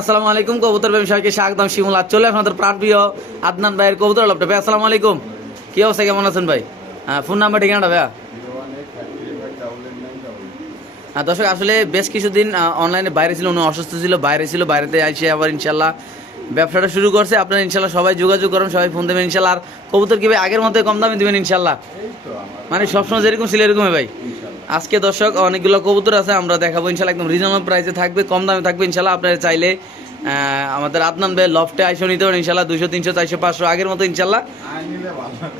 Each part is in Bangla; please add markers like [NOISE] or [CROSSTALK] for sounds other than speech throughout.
আসসালামু আলাইকুম, কবুতর স্বাগতম চলে আপনাদের প্রাণপ্রিয় আদনান ভাইয়ের কবুতর ভাই, আসসালামু আলাইকুম। কি অবস্থা, কেমন আছেন ভাই? হ্যাঁ ফোন নাম্বার ঠিকানাটা ভাইয়া? হ্যাঁ দর্শক, আসলে বেশ কিছুদিন অনলাইনে বাইরে ছিল, উনি অসুস্থ ছিল, বাইরে ছিল, বাইরেতে আসে আবার ইনশাল্লাহ ব্যবসাটা শুরু করছে আপনারা ইনশাল্লাহ সবাই যোগাযোগ করুন সবাই ফোন দেবেন ইনশাল্লাহ। আর কবুতর কি ভাই আগের মতো কম দামে দিবেন ইনশাল্লাহ? মানে সবসময় যেরকম ছিল এরকমই ভাই। আজকে দর্শক অনেকগুলো কবুতর আছে আমরা দেখাবো ইনশাল্লাহ একদম রিজনেবল প্রাইসে থাকবে কম দামে থাকবে ইনশাল্লাহ। আপনারা চাইলে আমাদের আদনান ভাই লফটে আইসো নিতে পারেন ইনশাল্লাহ দুশো তিনশো চারশো পাঁচশো আগের মতো ইনশাল্লাহ।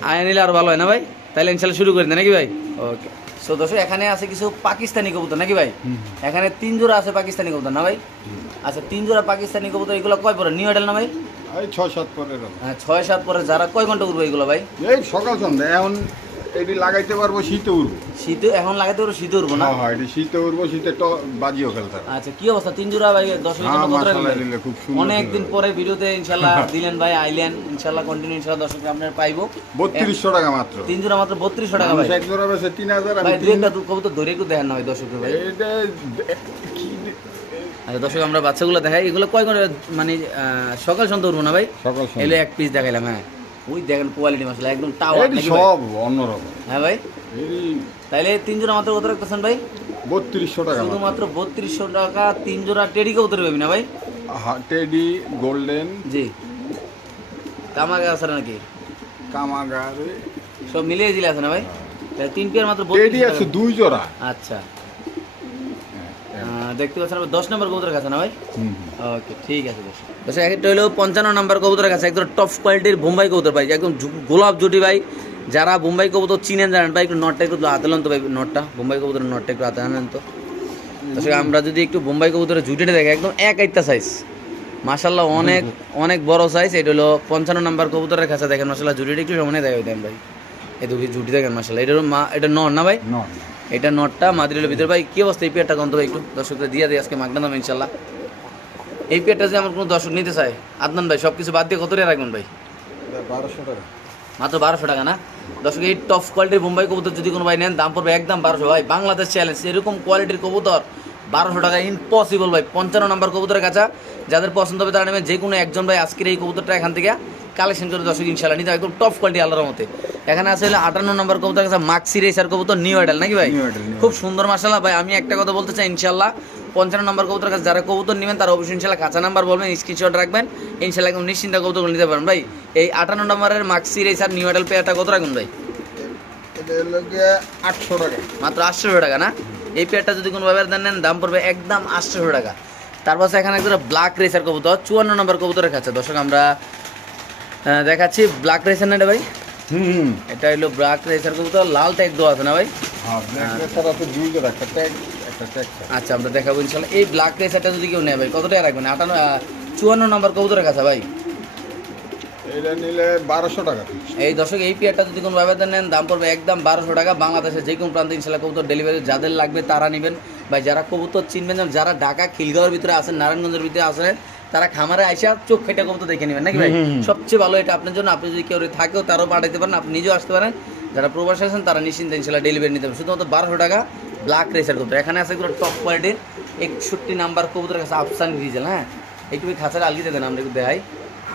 আয় নিলে আর ভালো হয় না ভাই? তাহলে ইনশাল্লাহ শুরু করে না নাকি ভাই? ওকে সো দর্শক এখানে আছে কিছু পাকিস্তানি কবুতর নাকি ভাই? এখানে তিন জোড়া আছে পাকিস্তানি কবুতর না ভাই? আচ্ছা তিন জোড়া পাকিস্তানি কবুতর এগুলো কয় পরে নিউ এডেল না ভাই? ছয় সাত পরে হ্যাঁ, ছয় সাত পরে যারা কয় ঘণ্টা উঠবে এগুলো ভাই? এই সকাল সন্ধ্যা এখন এটি লাগাইতে পারব শীতে উঠবো শীতে এখন লাগাতে পারো শীতে উঠবো না? হ্যাঁ হ্যাঁ এটি শীতে উঠবো শীতে তো বাজিও খেলতে আচ্ছা কি অবস্থা? তিন জোড়া ভাই দশ হ্যাঁ খুব সুন্দর অনেকদিন পরে ভিডিওতে ইনশাল্লাহ [LAUGHS] দিলেন ভাই আইলেন। ইনশাল্লাহ কন্টিনিউ ইনশাল্লাহ দর্শক আপনার পাইবো। বত্রিশশো টাকা মাত্র। তিন জোড়া মাত্র বত্রিশশো টাকা ভাই। এক জোড়া তিন হাজার আমি ভাই তিন একটা কবুতর ধরে একটু দেখেন না ভাই দর্শকের ভাই। এটা আচ্ছা দর্শক আমরা বাচ্চাগুলো দেখাই। এগুলো কয় মানে সকাল সন্ধ্যা উঠবো না ভাই? সকাল এলে এক পিস দেখাইলাম হ্যাঁ। ওই দেখেন কোয়ালিটি মশলা একদম ভাই? সব অন্যরকম। হ্যাঁ ভাই? তাইলে তিন জোড়া মাত্র কত রাখতেছেন ভাই? বত্রিশশো টাকা শুধুমাত্র বত্রিশশো টাকা তিন জোড়া টেডি কবুতর পাবি না ভাই? হ্যাঁ, টেডি গোল্ডেন জি। কামাগা আছে নাকি? কামাগারে। সব মিলিয়ে দিলে আছে না ভাই? তাহলে তিন পেয়ার মাত্র টেডি আছে দুই জোড়া। আচ্ছা। দেখতে পাচ্ছেন দশ নম্বর কবুতরের কাছে না ভাই? ওকে ঠিক আছে দশ। দশ একটা হলো পঞ্চান্ন নম্বর কবুতরের কাছে একদম টপ কোয়ালিটির বোম্বাই কবুতর ভাই একদম গোলাপ জুটি ভাই। যারা বোম্বাই কবুতর চিনেন জানেন ভাই একটু নটটা একটু হাতে তো ভাই নটটা বোম্বাই কবুতরের নটটা একটু হাতে আনেন তো। দর্শক আমরা যদি একটু বোম্বাই কবুতরের জুটিটা দেখি একদম এক একটা সাইজ মাশাল্লাহ অনেক অনেক বড় সাইজ এটা হলো পঞ্চান্ন নম্বর কবুতরের কাছে দেখেন মাশাল্লাহ জুটিটা একটু সামনে দেখা দেন ভাই। এই দুটি জুটি দেখেন মাশাল্লাহ এটা হলো মা এটা নর না ভাই। এটা নটটা মাদ্রিলের ভিতরে। ভাই, কি অবস্থা? এই পেয়ারটা গন্ধ ভাই একটু। দর্শকদের দিয়ে দিই আজকে মাগনা দাম, ইনশাল্লাহ। এই পেয়ারটা যে আমার কোনো দর্শক নিতে চায়, আদনান ভাই সব কিছু বাদ দিয়ে কত টাকা রাখবেন ভাই? বারোশো টাকা মাত্র বারোশো টাকা না? দর্শক, এই টপ কোয়ালিটির বোম্বাই কবুতর যদি কোনো ভাই নেন, দাম পড়বে একদম বারোশো। ভাই, বাংলাদেশ চ্যালেঞ্জ এরকম কোয়ালিটির কবুতর বারোশো টাকা ইম্পসিবল ভাই পঞ্চান্ন নম্বর কবুতরের কাছা যাদের পছন্দ হবে তারা নেবে যে কোনো একজন ভাই আজকের এই কবুতরটা এখান থেকে কালেকশন করে দর্শক ইনশাল্লাহ নিতে একদম টপ কোয়ালিটি আল্লাহর মতে এখানে আছে হলো আটান্ন নম্বর কবুতরের কাছে মাক্সি রেসার কবুতর নিউ আইডাল নাকি ভাই? খুব সুন্দর মাসাল্লাহ ভাই আমি একটা কথা বলতে চাই ইনশাল্লাহ পঞ্চান্ন নম্বর কবুতর কাছে যারা কবুতর নেবেন তারা অবশ্যই ইনশাল্লাহ কাঁচা নাম্বার বলবেন স্ক্রিনশট রাখবেন ইনশাল্লাহ একদম নিশ্চিন্তা কবুতর নিতে পারেন ভাই এই আটান্ন নম্বরের মাক্সি রেসার নিউ আইডাল পেয়ারটা কত রাখুন ভাই? আটশো টাকা। মাত্র আটশোশো টাকা না? এই পেয়ারটা যদি কোনো ব্যবহার নেন দাম পড়বে একদম আটশোশো টাকা। তারপর এখানে একটা ব্ল্যাক রেসার কবুতর চুয়ান্ন নম্বর কবুতরের কাছে। দর্শক আমরা দেখাচ্ছি ব্ল্যাক রেসার না ভাই? হুম এটা হলো ব্ল্যাক রেসার কবুতর লাল ট্যাগ দেওয়া আছে না ভাই? হ্যাঁ আচ্ছা আমরা দেখাবো ইনশাল্লাহ। এই ব্ল্যাক রেসারটা যদি কেউ নেয় ভাই কত টাকা রাখবেন? আটান্ন চুয়ান্ন নম্বর কবুতরের কাছে ভাই? এটা নিলে বারোশো টাকা। এই দর্শক এই পেয়ারটা যদি কোনো ব্যবধান নেন দাম পড়বে একদম বারোশো টাকা। বাংলাদেশের যে কোনো প্রান্তে ইনশাল্লাহ কবুতর ডেলিভারি যাদের লাগবে তারা নেবেন। বা যারা কবুতর চিনবেন যারা ঢাকা খিলগাঁওয়ের ভিতরে আছেন নারায়ণগঞ্জের ভিতরে আসেন তারা খামারে আইসা চোখ খেটে কবুতর দেখে নেবেন নাকি ভাই। সবচেয়ে ভালো এটা আপনার জন্য। আপনি যদি কেউ থাকেও তারও পাঠাইতে পারেন আপনি নিজেও আসতে পারেন। যারা প্রবাসী আছেন তারা নিশ্চিন্তে ইনশাল্লাহ ডেলিভারি নিতে পারেন শুধুমাত্র বারোশো টাকা ব্ল্যাক রেসার কবুতর। এখানে আছে এগুলো টপ কোয়ালিটির একষট্টি নাম্বার কবুতরের কাছে আফসান গ্রিজেল হ্যাঁ? একটু খাঁচার আলগিতে দেন আমরা একটু দেখাই।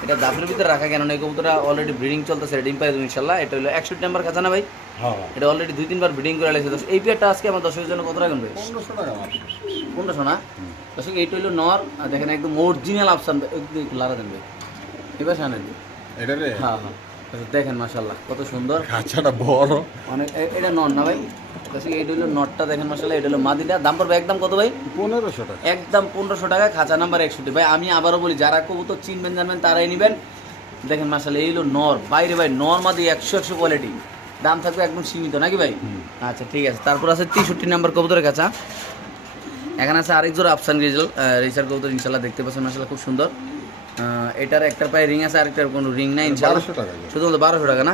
এটা দাঁতের ভিতরে রাখা কেন এই কবুতরটা অলরেডি ব্রিডিং চলতেছে ডিম পাই দেবো ইনশাল্লাহ। এটা হলো একষট্টি নাম্বার খাঁচা না ভাই। হ্যাঁ এটা অলরেডি দুই তিনবার ব্রিডিং করে লাগছে দশ এই পেয়ারটা আজকে আমার দর্শকের জন্য কত রাখবেন ভাই পনেরোশো টাকা। পনেরোশো না? দর্শক এইটা হলো নর দেখেন একদম অরিজিনাল আফসান একটু লারা দেন ভাই। এবার শানেন এটা রে? হ্যাঁ হ্যাঁ। দেখেন মাসাল্লাহ কত সুন্দর। খাঁচাটা বড়। অনেক এটা নর না ভাই? দর্শক হলো নটটা দেখেন মাসাল্লাহ এটা হলো মাদিটা। দাম পড়বে একদম কত ভাই? পনেরোশো টাকা। একদম পনেরোশো টাকা খাঁচা নাম্বার একষট্টি। ভাই আমি আবারও বলি যারা কবুতর চিনবেন জানবেন তারাই নেবেন। দেখেন মাসাল এই হলো নর। বাইরে ভাই নর মাদি একশো একশো কোয়ালিটি দাম থাকবে একদম সীমিত নাকি ভাই? আচ্ছা ঠিক আছে। তারপর আছে তেষট্টি নাম্বার কবুতরের কাছা এখানে আছে আরেক আফসান গ্রিজল রেসার কবুতর ইনশাল্লাহ দেখতে পাচ্ছেন মাসাল্লাহ খুব সুন্দর। এটার একটার পায়ে রিং আছে আরেকটার কোনো রিং নাই বারোশো টাকা। শুধুমাত্র বারোশো টাকা না?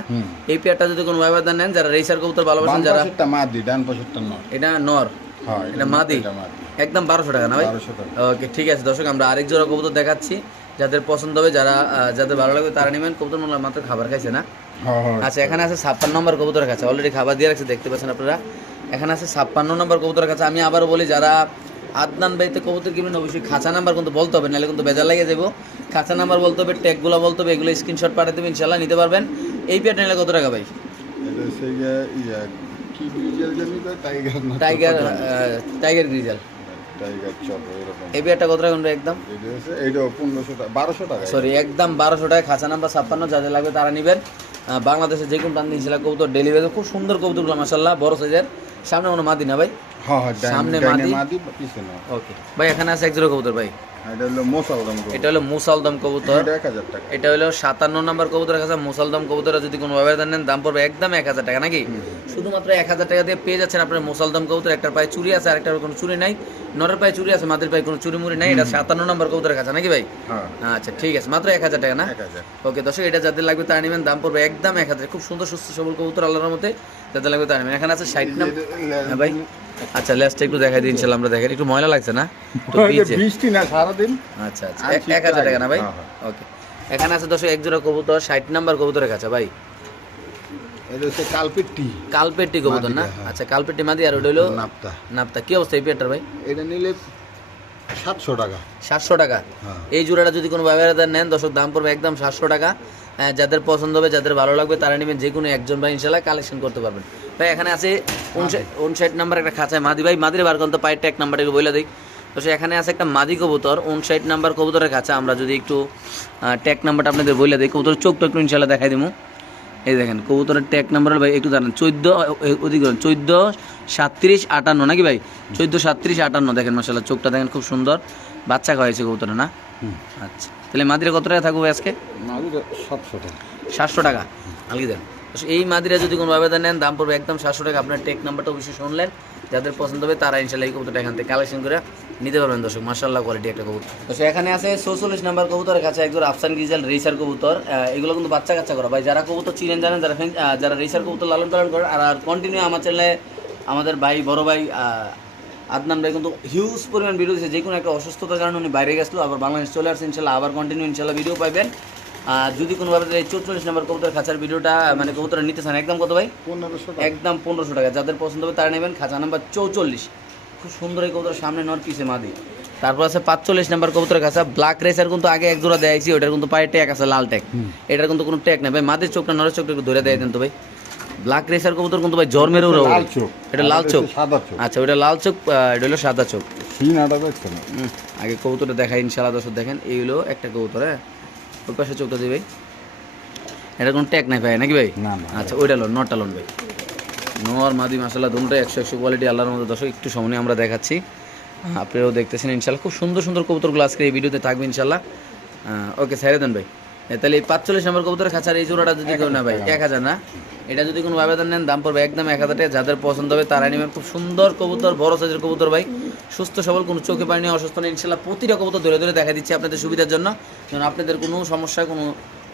এই পেয়ারটা যদি কোনো ব্যবধান নেন যারা রেসার কবুতর ভালোবাসেন যারা মাদি ডান পাশেরটা নয় এটা নর। হ্যাঁ এটা মাদি। একদম বারোশো টাকা না ভাই? ওকে ঠিক আছে দর্শক আমরা আরেক জোড়া কবুতর দেখাচ্ছি। যাদের পছন্দ হবে যারা যাদের ভালো লাগবে তারা নেবেন। কবুতর মনে মাত্র খাবার খাইছে না? হ্যাঁ হ্যাঁ। আচ্ছা এখানে আছে ছাপ্পান্ন নম্বর কবুতরের কাছে অলরেডি খাবার দিয়ে রাখছে দেখতে পাচ্ছেন আপনারা। এখানে আছে ছাপ্পান্ন নম্বর কবুতরের কাছে আমি আবারও বলি যারা আদনান ভাইতে কবুতর কিনবেন অবশ্যই খাঁচা নাম্বার কিন্তু বলতে হবে নাহলে কিন্তু বেজার লাগিয়ে যাব খাঁচা নাম্বার বলতে হবে ট্যাগগুলো বলতে হবে এগুলো স্ক্রিনশট পাঠিয়ে দেবেন ইনশাল্লাহ নিতে পারবেন। এই পেয়ারটা নিলে কত টাকা ভাই? টাইগার টাইগার গ্রিজাল এই কত টাকা একদম? বারোশো সরি একদম বারোশো টাকা খাঁচা নাম্বার ছাপ্পান্ন যাদের লাগবে তারা নেবেন। বাংলাদেশে যে কোনো প্রান্ত ইনশাল্লাহ কবুতর ডেলিভারি খুব সুন্দর কবুতরগুলো মাসাল্লাহ বড় সাইজের সামনে কোনো মাদি না ভাই? হ্যাঁ হ্যাঁ সামনে মাদি। মাদি পিছনে। ওকে। ভাই এখানে আছে এক জোড়া কবুতর ভাই। এটা হলো মোসাউরাম এটা হলো মুসালদম কবুতর। এটা এক হাজার টাকা। এটা হলো সাতান্ন নম্বর কবুতরের কাছে মুসালদম কবুতরা যদি কোনো ব্যবহার নেন দাম পড়বে একদম এক হাজার টাকা নাকি? শুধুমাত্র এক হাজার টাকা দিয়ে পেয়ে যাচ্ছেন আপনার মুসালদম কবুতর। একটার পায়ে চুরি আছে আরেকটার কোনো চুরি নাই। নরের পায়ে চুরি আছে মাদের পায়ে কোনো চুরি মুড়ি নাই। এটা সাতান্ন নম্বর কবুতরের কাছে নাকি ভাই? হ্যাঁ। আচ্ছা ঠিক আছে মাত্র এক হাজার টাকা না? ওকে দর্শক এটা যাদের লাগবে তারা নেবেন। দাম পড়বে একদম এক হাজার খুব সুন্দর সুস্থ সবল কবুতর আল্লাহর মতে যাদের লাগবে তারা নেবেন। এখানে আছে ষাট নাম হ্যাঁ ভাই। আচ্ছা লেসটা একটু দেখাই দিই ইনশাল্লাহ আমরা দেখাই। একটু ময়লা লাগছে না? ওই যে বৃষ্টি না সারাদিন আচ্ছা আচ্ছা। শীতটা হাজার টাকা না ভাই? হ্যাঁ, হ্যাঁ। ওকে এখানে আছে দর্শক এক জোড়া কবুতর ষাট নাম্বার কবুতরের কাছে ভাই। এটা হচ্ছে কালপেট টি কালপেট্টি কবুতর না? হ্যাঁ। আচ্ছা কালপেট্টি মাদি আর ওটা হলো নাপতা। নাপতা। কি অবস্থা এই পেয়ারটার ভাই? এটা নিলে সাতশো টাকা। সাতশো টাকা। হ্যাঁ। এই জোড়াটা যদি কোনো ব্যবহারদার নেন। দর্শক দাম পড়বে একদম সাতশো টাকা। যাদের পছন্দ হবে যাদের ভালো লাগবে তারা নেবেন যে কোনো একজন ভাই ইনশাল্লাহ কালেকশন করতে পারবেন। ভাই এখানে আছে উনষাট নাম্বার একটা খাঁচায় মাদি। ভাই মাদির বার করতে পায়ের ট্যাগ নাম্বারটাকে বলে দিই। তো সে এখানে আছে একটা মাদি কবুতর উনষাট নাম্বার কবুতরের খাঁচা। আমরা যদি একটু ট্যাগ নাম্বারটা আপনাদের বলে দিই কবুতরের চোখটা একটু ইনশাল্লাহ দেখাই দিব এই দেখেন কবুতরের ট্যাগ নাম্বার ভাই একটু জানেন চোদ্দ ওদিক চোদ্দ সাতত্রিশ আটান্ন নাকি ভাই? চোদ্দ সাতত্রিশ আটান্ন দেখেন মাসাল্লাহ চোখটা দেখেন খুব সুন্দর। বাচ্চা খাওয়াইছে কবুতরে না? আচ্ছা তাহলে মাদিরা কত টাকা থাকবে আজকে? সাতশো টাকা। সাতশো টাকা। আলগি দেন তো এই মাদিরা যদি কোনো আবেদন নেন দাম পড়বে একদম সাতশো টাকা। আপনার টেক নাম্বারটা অবশ্যই শুনলেন। যাদের পছন্দ হবে তারা ইনশাল্লাহ এই কবুতরটা এখান থেকে কালেকশন করে নিতে পারবেন দর্শক। মার্শাল্লাহ কোয়ালিটি একটা কবুতর। তো এখানে আছে চৌচল্লিশ নাম্বার কবুতরের কাছে একজন আফসান গিজাল রেসার কবুতর। এগুলো কিন্তু বাচ্চা কাচ্চা করা। ভাই যারা কবুতর চিনেন জানেন যারা যারা রেসার কবুতর লালন পালন করেন আর কন্টিনিউ আমার চ্যানেলে আমাদের ভাই বড় ভাই আহ, আদনান ভাই কিন্তু হিউজ পরিমাণ ভিডিও দিয়েছে। যে কোনো একটা অসুস্থতার কারণে উনি বাইরে গেছিল আবার বাংলাদেশ চলে আসছে ইনশাল্লাহ আবার কন্টিনিউ ইনশাল্লাহ ভিডিও পাবেন যদি কোনোভাবে চৌচল্লিশ নম্বর কবুতর খাঁচার ভিডিওটা মানে কবুতর নিতে চান একদম কত ভাই? একদম পনেরোশো টাকা। যাদের পছন্দ হবে তারা নেবেন খাঁচা নাম্বার চৌচল্লিশ। খুব সুন্দর এই কবুতর সামনে নর পিছে মাদি। তারপর আছে পাঁচচল্লিশ নাম্বার কবুতর খাঁচা। ব্ল্যাক রেসার কিন্তু আগে এক জোড়া দেয়াইছি ওটার কিন্তু পায়ে ট্যাগ আছে লাল ট্যাগ। এটার কিন্তু কোনো ট্যাগ নেই। ভাই মাদের চোখটা নরের চোখটা একটু ধরে দেয় দেন তো ভাই। ব্ল্যাক রেসার কবুতর কিন্তু ভাই লাল এটা লাল চোখ। হচ্ছে সাদা চোখ। আচ্ছা ওটা লাল চোখ এটা হলো সাদা চোখ। আগে কবুতরটা দেখাই ইনশাল্লাহ দর্শক দেখেন। এই হলো একটা কবুতর হ্যাঁ। ওই পাশে চোখটা দিই ভাই এটা কোনো ট্যাগ নাই ভাই নাকি ভাই? না আচ্ছা ওইটা লোন নটা লোন ভাই। নর মাদি মাসাল্লাহ দুটোই একশো একশো কোয়ালিটি আল্লাহর মধ্যে দর্শক একটু সামনে আমরা দেখাচ্ছি। আপনারাও দেখতেছেন ইনশাল্লাহ খুব সুন্দর সুন্দর কবুতরগুলো আজকে এই ভিডিওতে থাকবে ইনশাল্লাহ ওকে ছেড়ে দেন ভাই। তাহলে পাঁচচল্লিশ নম্বর কবুতর খাঁচার এই জোড়াটা যদি কেউ না ভাই এক হাজার না? এটা যদি কোনো আবেদন নেন দাম পড়বে একদম এক হাজার টাকা। যাদের পছন্দ হবে তারা নেবেন। খুব সুন্দর কবুতর বড় সাইজের কবুতর ভাই। সুস্থ সবল কোনো চোখে পানি অসুস্থ নেই। ইনশাল্লাহ প্রতিটা কবুতর ধরে ধরে দেখা দিচ্ছি আপনাদের সুবিধার জন্য। যেন আপনাদের কোনো সমস্যা কোনো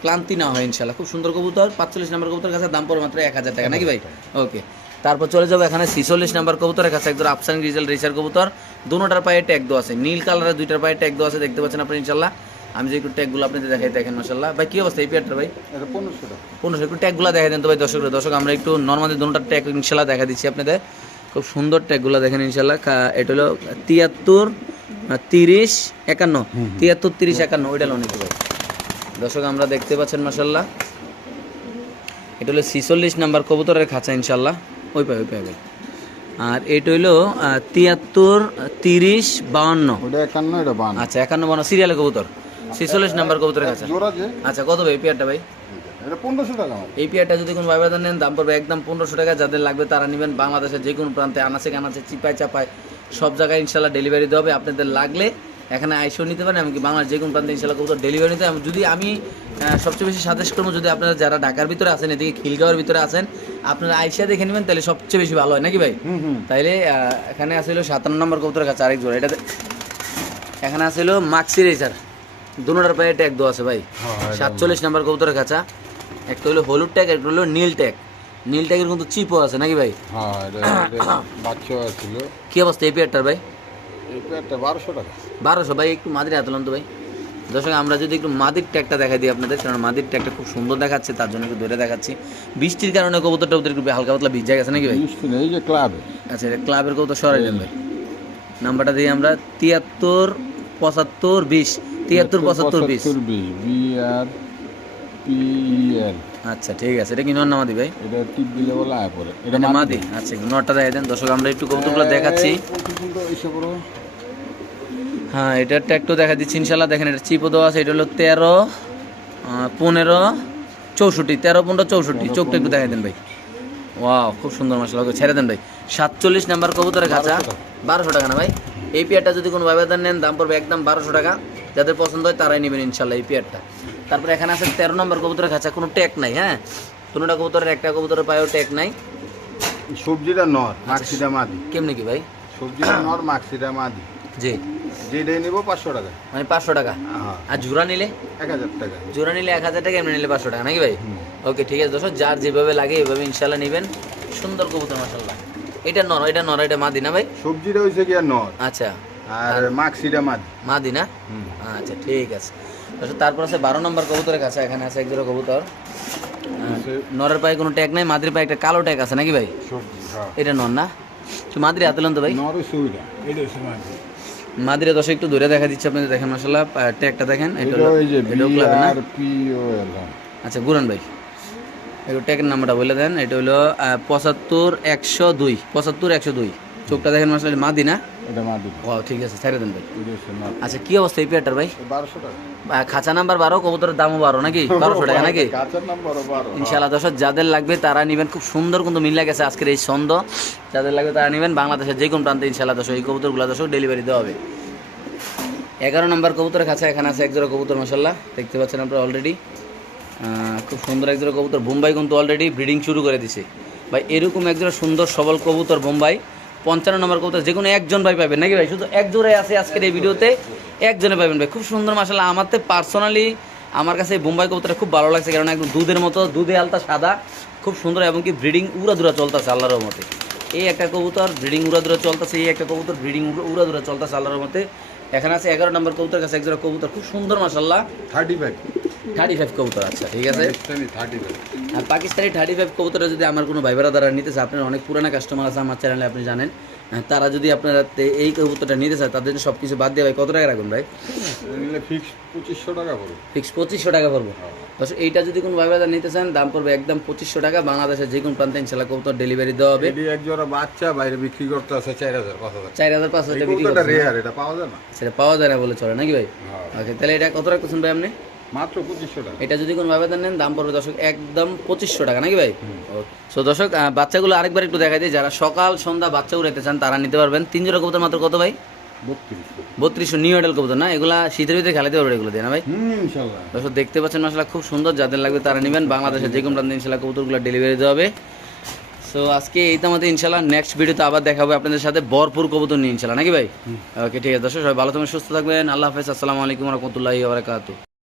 ক্লান্তি না হয় ইনশাল্লাহ। খুব সুন্দর কবুতর পাঁচচল্লিশ নম্বর কবুতর কাছে দাম পড়বে মাত্র এক হাজার টাকা। নাকি ভাই? ওকে। তারপর চলে যাব এখানে ছিচল্লিশ নাম্বার কবুতরের কাছে একদম আফসান রিজাল রেসার কবুতর। দুটার পায়ে ট্যাগ দেওয়া আছে। নীল কালারের দুইটার পায়ে ট্যাগ দেওয়া আছে। দেখতে পাচ্ছেন আপনি ইনশাল্লাহ। আমি যে একটু ট্যাগগুলো আপনাদের দেখাই দেখেন মাসাল্লাহ ভাই কি অবস্থা এই পেয়ারটা ভাই? পনেরোশো টাকা। পনেরোশো। একটু ট্যাগগুলো দেখা দেন তো ভাই দর্শক দর্শক আমরা একটু নর্মালি দুটার ট্যাগ ইনশাল্লাহ দেখা দিচ্ছি আপনাদের। খুব সুন্দর ট্যাগগুলো দেখেন ইনশাল্লাহ এটা হলো তিয়াত্তর তিরিশ একান্ন। তিয়াত্তর তিরিশ একান্ন। ওইটা হলো অনেক ভাই। দর্শক আমরা দেখতে পাচ্ছেন মাসাল্লাহ এটা হলো ছিচল্লিশ নাম্বার কবুতরের খাঁচা ইনশাল্লাহ ওই পাই ওই পাই ভাই। আর এটা হলো আহ, তিয়াত্তর তিরিশ বাউন্ন। আচ্ছা একান্ন বাউন্ন। সিরিয়ালে কবুতর। ছিচল্লিশ নাম্বার কবুতরের কাছে। জোড়া যে? আচ্ছা কত ভাই পেয়ারটা ভাই? এটা পনেরোশো টাকা। এই পেয়ারটা যদি কোনো ব্যবধান নেন দাম পড়বে একদম পনেরোশো টাকা। যাদের লাগবে তারা নেবেন বাংলাদেশের যে কোনো প্রান্তে আনাচে কানাচে চিপায় চাপায় সব জায়গায় ইনশাল্লাহ ডেলিভারি দেওয়া হবে। আপনাদের লাগলে এখানে আইসিও নিতে পারেন এমনকি বাংলার যে কোনো প্রান্তে ইনশাল্লাহ কবুতর ডেলিভারি নিতে। যদি আমি সবচেয়ে বেশি সাজেস্ট করব যদি আপনারা যারা ঢাকার ভিতরে আছেন এদিকে খিলগাঁওয়ের ভিতরে আছেন আপনারা আইসিয়া দেখে নেবেন তাহলে সবচেয়ে বেশি ভালো হয়। নাকি ভাই? তাইলে এখানে আসলে সাতান্ন নম্বর কবুতরের কাছে আরেক জোড়া। এটা এখানে আসলে মাক্সি রেসার দুটার পায়ে ট্যাগ দেওয়া আছে ভাই। হ্যাঁ, সাতচল্লিশ নাম্বার কবুতরের কাছা একটা হলো হলুদ ট্যাগ একটা হলো নীল ট্যাগ। নীল ট্যাগের কিন্তু চিপও আছে নাকি ভাই? হ্যাঁ [COUGHS] কি অবস্থা এই পেয়ারটার ভাই? বারোশো টাকা। বারোশো ভাই একটু মাদির হাতলাম তো ভাই। দর্শক আমরা যদি একটু মাদির ট্যাগটা দেখাই দিই আপনাদের কারণ মাদির ট্যাগটা খুব সুন্দর দেখাচ্ছে তার জন্য একটু ধরে দেখাচ্ছি। বৃষ্টির কারণে কবুতরটা ওদের একটু হালকা পাতলা ভিজা গেছে নাকি ভাই? এই যে ক্লাবে। আচ্ছা এটা ক্লাবের কবুতর সরাই ভাই। নাম্বারটা দিই আমরা তিয়াত্তর পঁচাত্তর বিশ। তিয়াত্তর পঁচাত্তর বিশ এল আচ্ছা ঠিক আছে। এটা কি নর নামাদি ভাই? এটা টিপ দিলে বলে আয় পরে। এটা মাদি। আচ্ছা দেন। দর্শক আমরা একটু কবুতরগুলো দেখাচ্ছি। হ্যাঁ দেখা দিচ্ছি ইনশাল্লাহ দেখেন এটা দেওয়া আছে। এটা হলো তেরো পনেরো চৌষট্টি। তেরো পনেরো চৌষট্টি। চোখটা একটু দেখাই দেন ভাই। ওয়াও খুব সুন্দর মশলা ছেড়ে দেন ভাই। সাতচল্লিশ নাম্বার কবুতরের কাঁচা বারোশো টাকা। না ভাই? এই পেয়ারটা যদি কোনো ব্যবধান নেন দাম পড়বে একদম বারোশো টাকা। যাদের পছন্দ হয় তারাই নেবেন ইনশাল্লাহ এই পেয়ারটা। তারপরে এখানে আছে তেরো নম্বর কবুতরের কাঁচা কোনো ট্যাক নাই হ্যাঁ? কোনোটা কবুতরের একটা কবুতরের পায়েও ট্যাক নাই। সবজিটা নর মাক্সিটা মাদি। কেমনি কি ভাই? সবজিটা নর মাক্সিটা মাদি। জি। যেটাই নেব পাঁচশো টাকা। মানে পাঁচশো টাকা? হ্যাঁ। আর নিলে? এক হাজার টাকা। জোড়া নিলে এক হাজার টাকা এমনি নিলে পাঁচশো টাকা নাকি ভাই? ওকে ঠিক আছে যার যেভাবে লাগে এইভাবে ইনশাল্লাহ নেবেন। সুন্দর কবুতর মাসাল্লাহ এটা নর এটা নর এটা মাদি না ভাই? সবজিটা হয়েছে কি আর নর। আচ্ছা। আর মাক্সিটা মাদি। মাদি না? আচ্ছা ঠিক আছে। তারপর আছে বারো নম্বর কবুতরের কাছে এখানে আছে এক জোড়া কবুতর নরের পায়ে কোনো ট্যাগ নাই মাদির পায়ে একটা কালো ট্যাগ আছে নাকি ভাই? হ্যাঁ। এটা নর না? তো মাদির হাতে তো ভাই। নর সুবিধা এটা হচ্ছে মাদি। মাদিরে দর্শক একটু ধরে দেখা দিচ্ছে আপনাদের দেখেন মাসাল্লাহ ট্যাগটা দেখেন এটা এটা ক্লাবে না? এল আচ্ছা গুরান ভাই। একটু ট্যাগের নাম্বারটা বলে দেন এটা হলো পঁচাত্তর একশো দুই পঁচাত্তর একশো দুই। চোখটা দেখেন মাসাল মাদি না? এটা মাদি। ও ঠিক আছে ছেড়ে দেন ভাই। আচ্ছা কি অবস্থা এই পেয়ারটার ভাই? বারোশো টাকা। খাঁচা নাম্বার বারো কবুতরের দামও বারো নাকি? [LAUGHS] বারোশো টাকা নাকি? ইনশাআল্লাহ দর্শক যাদের লাগবে তারা নেবেন খুব সুন্দর কিন্তু মিল গেছে আজকের এই ছন্দ। যাদের লাগবে তারা নেবেন বাংলাদেশের যে কোনো প্রান্তে ইনশাআল্লাহ দর্শক এই কবুতরগুলো দর্শক ডেলিভারি দেওয়া হবে। এগারো নম্বর কবুতরের কাছে এখানে আছে একজোড়া কবুতর মশাল্লাহ দেখতে পাচ্ছেন আপনারা অলরেডি খুব সুন্দর একজোড়া কবুতর বোম্বাই কিন্তু অলরেডি ব্রিডিং শুরু করে দিছে। ভাই এরকম একজোড়া সুন্দর সবল কবুতর বোম্বাই পঞ্চান্ন নম্বর কবুতর, যে কোনো একজন ভাই পাবেন। নাকি ভাই? শুধু এক জোড়াই আছে আজকের এই ভিডিওতে, একজনে পাবেন ভাই। খুব সুন্দর মাসাল্লাহ আমার তো পার্সোনালি আমার কাছে বোম্বাই কবুতরটা খুব ভালো লাগছে কারণ একদম দুধের মতো, দুধে আলতা সাদা, খুব সুন্দর, এবং কি ব্রিডিং উড়াদুরা চলতেছে আল্লাহর মতে এই একটা কবুতর ব্রিডিং উড়াদুরা চলতেছে, এই একটা কবুতর ব্রিডিং উড়াদুরা চলতেছে আল্লাহর মতে এখানে আছে এগারো নম্বর কবুতর কাছে একজোড়া কবুতর, খুব সুন্দর মাসাল্লাহ থার্টি ফাইভ থার্টি ফাইভ কবুতর আচ্ছা ঠিক আছে? আর পাকিস্তানি থার্টি ফাইভ কবুতরে যদি আমার কোনো ভাইবারা দ্বারা নিতে চায় আপনার অনেক পুরানো কাস্টমার আছে আমার চ্যানেলে আপনি জানেন তারা যদি আপনারা এই কবুতরটা নিতে চায় তাদের সব কিছু বাদ দিয়ে ভাই কত টাকা রাখুন ভাই? ফিক্স পঁচিশশো টাকা পড়বে। ফিক্স পঁচিশশো টাকা পড়ব। দর্শক এইটা যদি কোনো ভাইবারা নিতে চান দাম পড়বে একদম পঁচিশশো টাকা। বাংলাদেশের যে কোনো প্রান্তে ইনশাল্লাহ কবুতর ডেলিভারি দেওয়া হবে। এক জোড়া বাচ্চা বাইরে বিক্রি করতে আছে চার হাজার পাঁচ হাজার। চার হাজার পাঁচ হাজার বিক্রি এটা পাওয়া যায় না। সেটা পাওয়া যায় না বলে চলে নাকি ভাই? হ্যাঁ। ওকে তাহলে এটা কত রাখতেছেন ভাই আপনি? মাত্র পঁচিশশো টাকা। এটা যদি কোনো আবেদন নেন দাম পড়বে দর্শক একদম পঁচিশশো টাকা নাকি ভাই? সো দর্শক বাচ্চাগুলো আরেকবার একটু দেখা যারা সকাল সন্ধ্যা বাচ্চা উড়াইতে চান তারা নিতে পারবেন। তিন জোড়া কবুতর মাত্র কত ভাই? বত্রিশ বত্রিশশো নিউ মডেল কবুতর না? এগুলা শীতের ভিতরে খেলাতে পারবে এগুলো দিয়ে না ভাই? হুম দর্শক দেখতে পাচ্ছেন মশলা খুব সুন্দর যাদের লাগবে তারা নেবেন। বাংলাদেশের যে কোনো প্রান্তে ইনশাল্লাহ কবুতরগুলো ডেলিভারি দেওয়া হবে। সো আজকে এই তো আমাদের ইনশাল্লাহ নেক্সট ভিডিওতে আবার দেখা হবে আপনাদের সাথে ভরপুর কবুতর নিয়ে ইনশাল্লাহ নাকি ভাই? ওকে ঠিক আছে দর্শক সবাই ভালো থাকবেন সুস্থ থাকবেন আল্লাহ হাফেজ আসসালামু আলাইকুম রহমতুল্লাহি বারাকাতু